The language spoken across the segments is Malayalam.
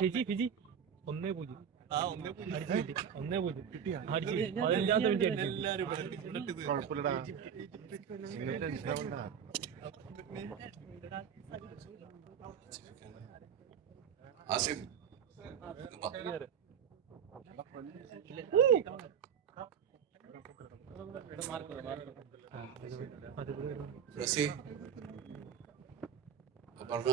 ഫിജി ഫിജി 1-0 1-0 15-ാമത്തെ മിനിറ്റ് കുഴപ്പമില്ലടാ. ആസിഫ് റസി പറഞ്ഞ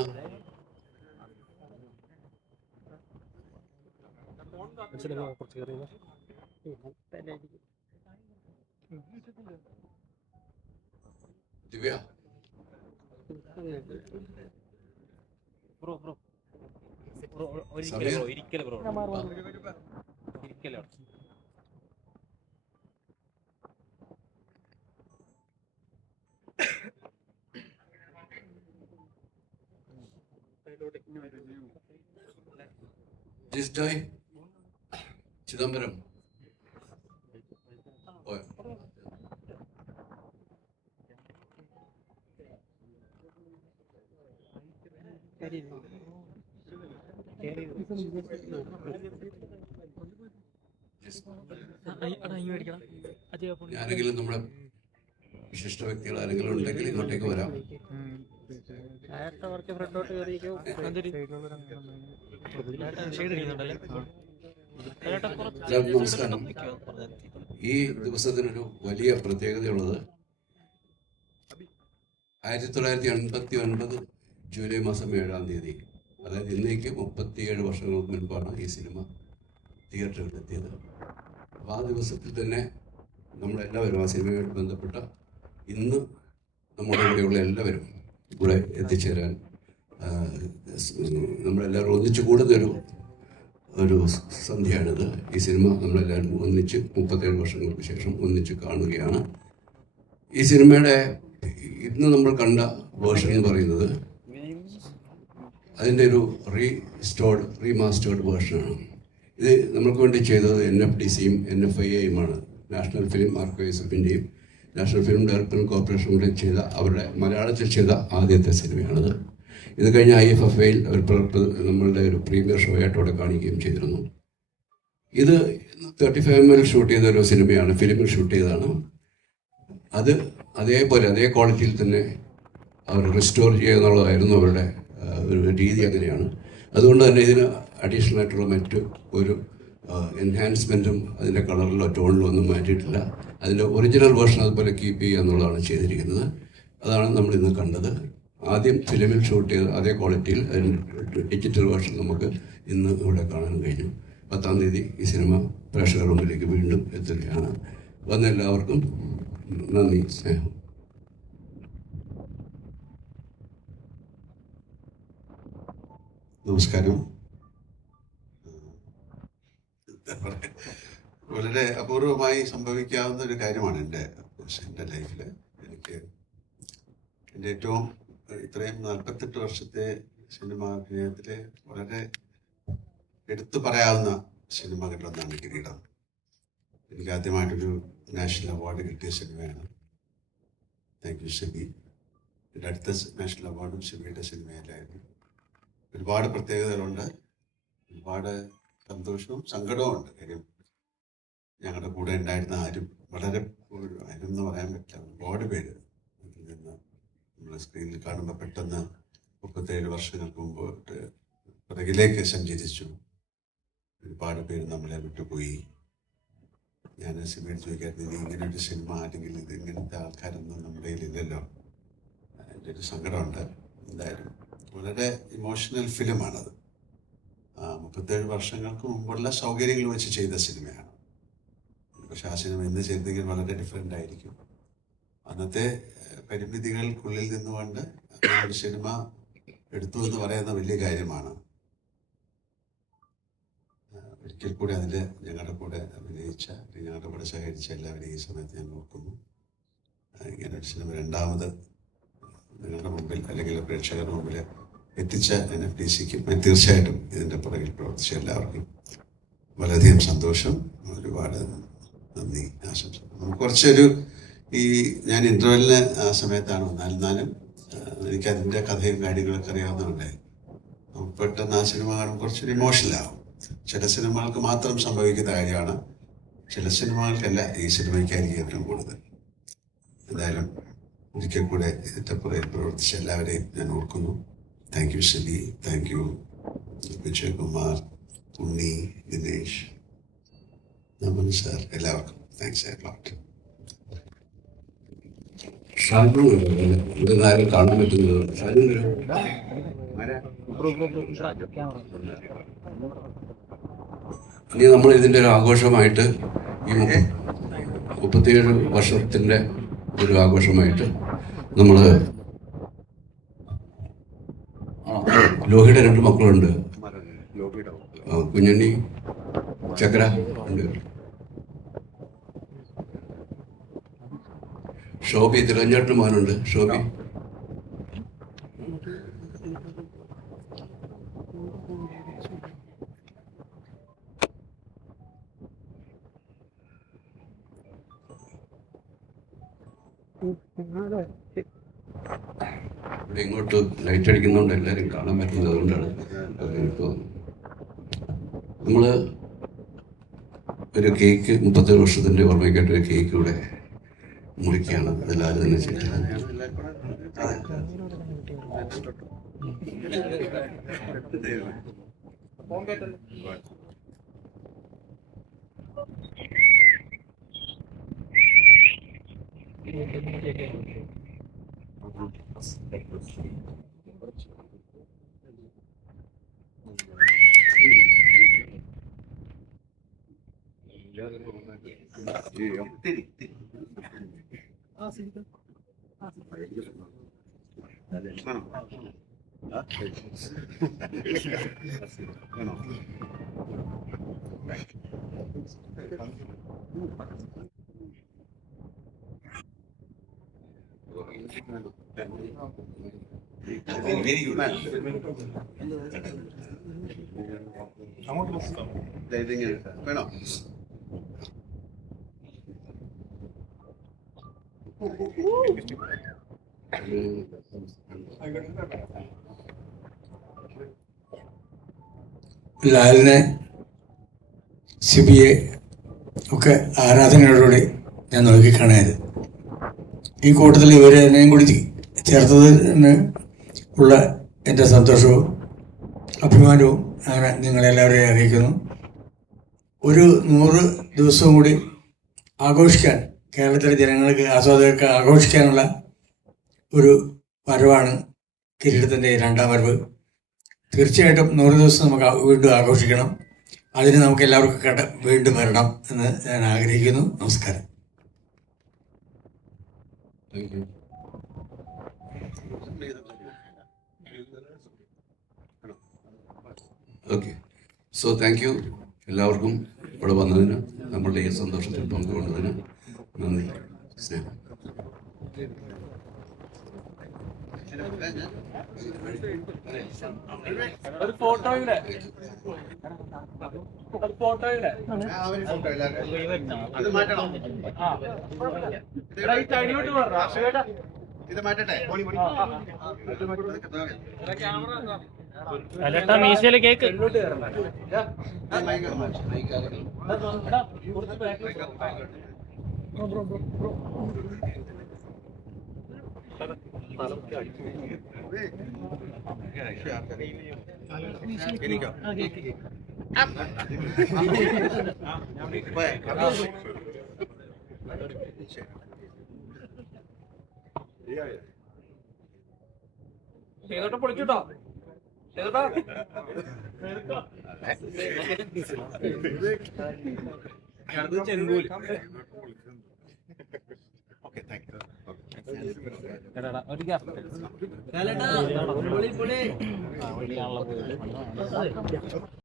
ദിവ്യ ജിസ്ഡോയ് ചിദംബരം ഞാനെങ്കിലും നമ്മുടെ വിശിഷ്ട വ്യക്തികൾ ആരെങ്കിലും ഉണ്ടെങ്കിൽ ഇങ്ങോട്ടേക്ക് വരാം. നമസ്കാരം. ഈ ദിവസത്തിനൊരു വലിയ പ്രത്യേകതയുള്ളത് 1989 ജൂലൈ മാസം 7-ാം തീയതി, അതായത് ഇന്നേക്ക് 37 വർഷങ്ങൾക്ക് മുൻപാണ് ഈ സിനിമ തിയേറ്ററുകളിലെത്തിയത്. അപ്പോൾ ആ ദിവസത്തിൽ തന്നെ നമ്മളെല്ലാവരും ആ സിനിമയുമായിട്ട് ബന്ധപ്പെട്ട ഇന്ന് നമ്മുടെ ഇവിടെയുള്ള എല്ലാവരും ഇവിടെ എത്തിച്ചേരാൻ നമ്മളെല്ലാവരും ഒന്നിച്ചു കൂടുന്നൊരു സന്ധ്യയാണിത്. ഈ സിനിമ നമ്മളെല്ലാവരും ഒന്നിച്ച് 37 വർഷങ്ങൾക്ക് ശേഷം ഒന്നിച്ച് കാണുകയാണ്. ഈ സിനിമയുടെ ഇന്ന് നമ്മൾ കണ്ട വേർഷൻ എന്ന് പറയുന്നത് അതിൻ്റെ ഒരു റീമാസ്റ്റേർഡ് വേർഷനാണ്. ഇത് നമ്മൾക്ക് വേണ്ടി ചെയ്തത് NFDCയും NFIAയുമാണ്, നാഷണൽ ഫിലിം ആർക്കൈവ്സ് ഓഫ് ഇന്ത്യയും നാഷണൽ ഫിലിം ഡെവലപ്മെൻറ്റ് കോർപ്പറേഷനും കൂടി ചെയ്ത മലയാളത്തിൽ ചെയ്ത ആദ്യത്തെ സിനിമയാണിത്. ഇത് കഴിഞ്ഞ IFFAയിൽ നമ്മളുടെ ഒരു പ്രീമിയർ ഷോ ആയിട്ട് അവിടെ കാണിക്കുകയും ചെയ്തിരുന്നു. ഇത് 35 mm ഷൂട്ട് ചെയ്ത ഒരു സിനിമയാണ്, ഫിലിമിൽ ഷൂട്ട് ചെയ്തതാണ്. അത് അതേപോലെ അതേ ക്വാളിറ്റിയിൽ തന്നെ അവർ റിസ്റ്റോർ ചെയ്യുക എന്നുള്ളതായിരുന്നു അവരുടെ ഒരു രീതി. അങ്ങനെയാണ്. അതുകൊണ്ട് തന്നെ ഇതിന് അഡീഷണൽ ആയിട്ടുള്ള മറ്റ് ഒരു എൻഹാൻസ്മെൻറ്റും അതിൻ്റെ കളറിലോ ടോണിലോ ഒന്നും മാറ്റിയിട്ടില്ല. അതിൻ്റെ ഒറിജിനൽ വേർഷൻ അതുപോലെ കീപ്പ് ചെയ്യുക എന്നുള്ളതാണ് ചെയ്തിരിക്കുന്നത്. അതാണ് നമ്മളിന്ന് കണ്ടത്. ആദ്യം ഫിലിമിൽ ഷൂട്ട് ചെയ്ത അതേ ക്വാളിറ്റിയിൽ അതിൻ്റെ ഡിജിറ്റൽ വേർഷൻ നമുക്ക് ഇന്ന് ഇവിടെ കാണാൻ കഴിഞ്ഞു. 10-ാം തീയതി ഈ സിനിമ പ്രേക്ഷകരുടെ മുമ്പിലേക്ക് വീണ്ടും എത്തുകയാണ്. വന്ന എല്ലാവർക്കും നന്ദി, സ്നേഹം. നമസ്കാരം. വളരെ അപൂർവമായി സംഭവിക്കാവുന്ന ഒരു കാര്യമാണ് എൻ്റെ ലൈഫിൽ. എനിക്ക് എൻ്റെ ഏറ്റവും ഇത്രയും 48 വർഷത്തെ സിനിമാ അഭിനയത്തിൽ വളരെ എടുത്തു പറയാവുന്ന സിനിമകളിലൊന്നാണ് കിരീടം. എനിക്ക് ആദ്യമായിട്ടൊരു നാഷണൽ അവാർഡ് കിട്ടിയ സിനിമയാണ്. Thank you Shibi. എൻ്റെ അടുത്ത നാഷണൽ അവാർഡും ഷിബിയുടെ സിനിമയിലായിരുന്നു. ഒരുപാട് പ്രത്യേകതകളുണ്ട്, ഒരുപാട് സന്തോഷവും സങ്കടവും ഉണ്ട്. കാര്യം ഞങ്ങളുടെ കൂടെ ഉണ്ടായിരുന്ന ആരും ആരും എന്ന് പറയാൻ പറ്റില്ല, ഒരുപാട് പേര് അതിൽ നിന്ന് നമ്മൾ സ്ക്രീനിൽ കാണുമ്പോൾ പെട്ടെന്ന് 37 വർഷങ്ങൾക്ക് മുമ്പോട്ട് പിറകിലേക്ക് സഞ്ചരിച്ചു. ഒരുപാട് പേര് നമ്മളെ വിട്ടുപോയി. ഞാൻ സിനിമയിൽ ചോദിക്കായിരുന്നു, ഇനി ഇങ്ങനെ ഒരു സിനിമ അല്ലെങ്കിൽ ഇത് ഇങ്ങനത്തെ ആൾക്കാരൊന്നും നമ്മുടെ കയ്യിലില്ലല്ലോ. എൻ്റെ ഒരു സങ്കടമുണ്ട്. എന്തായാലും വളരെ ഇമോഷണൽ ഫിലിമാണത്. 37 വർഷങ്ങൾക്ക് മുമ്പുള്ള സൗകര്യങ്ങൾ വെച്ച് ചെയ്ത സിനിമയാണ്. പക്ഷെ ആ സിനിമ ഇന്ന് ചെയ്തെങ്കിൽ വളരെ ഡിഫറെൻ്റ് ആയിരിക്കും. അന്നത്തെ പരിമിതികൾക്കുള്ളിൽ നിന്നുകൊണ്ട് ഒരു സിനിമ എടുത്തു എന്ന് പറയുന്ന വലിയ കാര്യമാണ്. ഒരിക്കൽ കൂടി അതിൽ ഞങ്ങളുടെ കൂടെ അഭിനയിച്ച, ഞങ്ങളുടെ കൂടെ സഹകരിച്ച എല്ലാവരെയും ഈ സമയത്ത് ഞാൻ ഓർക്കുന്നു. ഇങ്ങനെ ഒരു സിനിമ രണ്ടാമത് നിങ്ങളുടെ മുമ്പിൽ അല്ലെങ്കിൽ പ്രേക്ഷകരുടെ മുമ്പിൽ എത്തിച്ച NFDCക്കും തീർച്ചയായിട്ടും ഇതിൻ്റെ പുറകിൽ പ്രവർത്തിച്ച എല്ലാവർക്കും വളരെയധികം സന്തോഷം, ഒരുപാട് നന്ദി, ആശംസ. കുറച്ചൊരു ഞാൻ ഇൻ്റർവെല്ലിന് ആ സമയത്താണ് വന്നാലും എനിക്കതിൻ്റെ കഥയും കാര്യങ്ങളൊക്കെ അറിയാവുന്നതുകൊണ്ട് പെട്ടെന്ന് ആ സിനിമ കാണുമ്പോൾ കുറച്ചൊരു ഇമോഷണലാവും. ചില സിനിമകൾക്ക് മാത്രം സംഭവിക്കുന്ന കാര്യമാണ്, ചില സിനിമകൾക്കല്ല, ഈ സിനിമയ്ക്കായിരിക്കും ഏറ്റവും കൂടുതൽ. എന്തായാലും ഒരിക്കൽ കൂടെ ഇതിൻ്റെ പുറകിൽ പ്രവർത്തിച്ച എല്ലാവരെയും ഞാൻ ഓർക്കുന്നു. Thank you Shali, thank you Vijayakumar, Unni, Dinesh, Naman sir, എല്ലാവർക്കും താങ്ക്സ് എ ലോട്ട്. ഷാജു കാണാൻ പറ്റുന്നത് ഷാജു ഇനി നമ്മൾ ഇതിൻ്റെ ഒരു ആഘോഷമായിട്ട് ഈ 37 വർഷത്തിൻ്റെ ഒരു ആഘോഷമായിട്ട് നമ്മൾ ലോഹിയുടെ 2 മക്കളുണ്ട്, കുഞ്ഞണ്ണി, ചക്ര ഉണ്ട്, ഷോബി, തിരുവഞ്ചേട്ടന് മോനുണ്ട് ഷോബി. ഇവിടെ ഇങ്ങോട്ട് ലൈറ്റ് അടിക്കുന്നതുകൊണ്ട് എല്ലാവരും കാണാൻ പറ്റുന്നത്, അതുകൊണ്ടാണ് എനിക്ക് തോന്നുന്നത്. നമ്മള് ഒരു കേക്ക് 37 വർഷത്തിൻ്റെ ഓർമ്മയ്ക്കായിട്ട് ഒരു കേക്ക് ഇവിടെ മുറിക്കുകയാണ്. അതെല്ലാവരും തന്നെ ചെയ്തത്. വേണോ? ലാലിനെ, സിബിയെ ഒക്കെ ആരാധനയോടുകൂടി ഞാൻ നോക്കിക്കാണായത്. ഈ കൂട്ടത്തിൽ ഇവരെന്നെയും കൂടി ചേർത്തതിന് ഉള്ള എൻ്റെ സന്തോഷവും അഭിമാനവും ഞാൻ നിങ്ങളെല്ലാവരെയും അറിയിക്കുന്നു. ഒരു 100 ദിവസവും കൂടി ആഘോഷിക്കാൻ, കേരളത്തിലെ ജനങ്ങൾക്ക്, ആസ്വാദകർക്ക് ആഘോഷിക്കാനുള്ള ഒരു വരവാണ് കിരീടത്തിൻ്റെ 2ാം വരവ്. തീർച്ചയായിട്ടും 100 ദിവസം നമുക്ക് വീണ്ടും ആഘോഷിക്കണം. അതിന് നമുക്ക് എല്ലാവർക്കും വീണ്ടും വരണം എന്ന് ഞാൻ ആഗ്രഹിക്കുന്നു. നമസ്കാരം. ഓക്കെ, സോ താങ്ക് യു എല്ലാവർക്കും ഇവിടെ വന്നതിന്, നമ്മളുടെ ഈ സന്തോഷത്തിൽ പങ്കുകൊണ്ടതിന് നന്ദി, സ്നേഹം. ഒരു ഫോട്ടോയുടെ ഇത് മാറ്റട്ടെ. അല്ലട്ടാ മീശയിലെ കേക്ക് ചെയ്തോട്ടെ, പൊളിച്ചുട്ടോ ചെയ്തോട്ടാ. ചെങ്കൂൽ ഒരു ഗ്യാപ്പ്